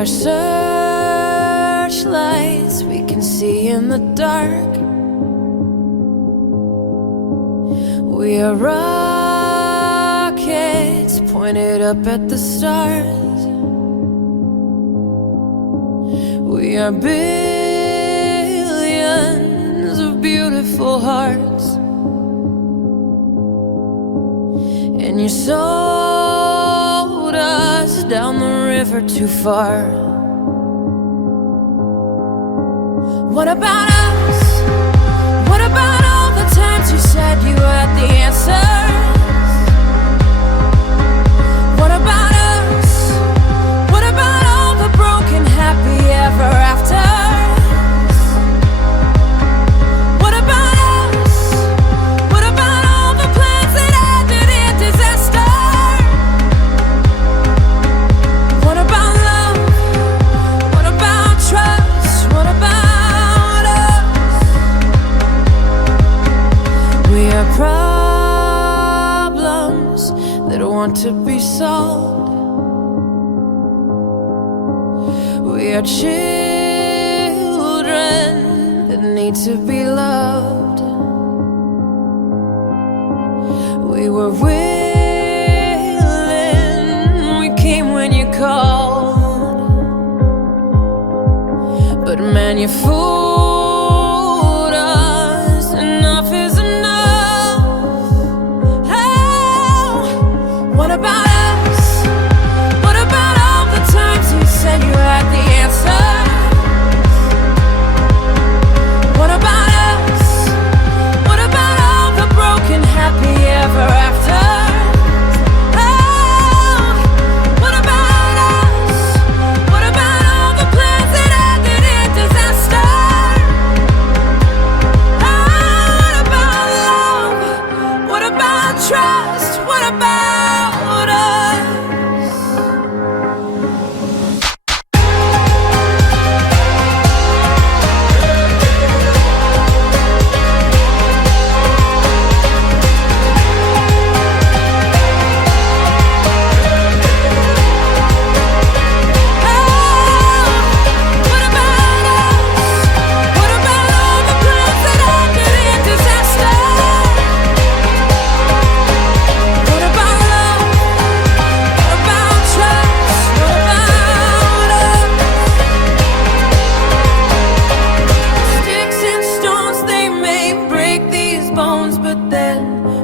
are searchlights we can see in the dark. We are rockets pointed up at the stars. We are billions of beautiful hearts, and you sold us down the river too far. What about us? What about all the times you said you had the answers? What about us? What about all the broken happy ever afters? What about us? What about all the plans that ended in disaster? What about love? What about trust? What about us? We are problems that want to be solved. We are children that need to be loved. We were willing, we came when you called, but man, you fooled us. Enough is enough. Oh, what about us? What about all the times you said you had the answers? What about us? What about all the broken happy ever afters? Oh, what about us? What about all the plans that ended in disaster? Oh, what about love? What about trust? What about us?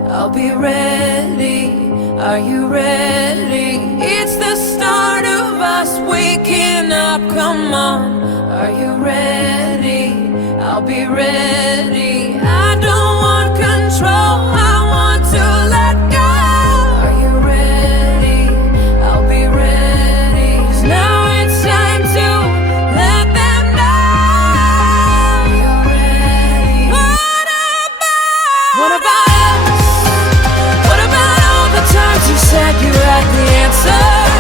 I'll be ready. Are you ready? It's the start of us waking up. Come on. Are you ready? I'll be ready. I don't want control. I want to let go. Are you ready? I'll be ready. 'Cause now it's time to let them know you're ready. What about us? What about all the times you said you had the answers?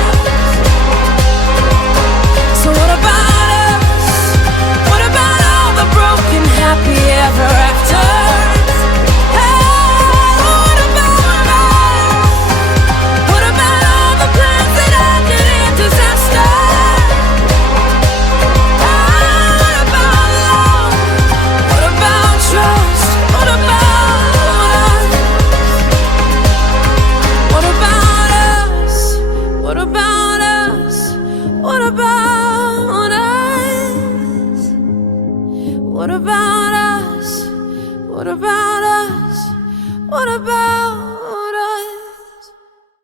So what about us? What about all the broken happy ever afters? Oh, what about us? What about all the plans that ended in disaster? Oh, what about love? What about trust? What about us? What about us? What about us? What about us? What about us? What about us? What about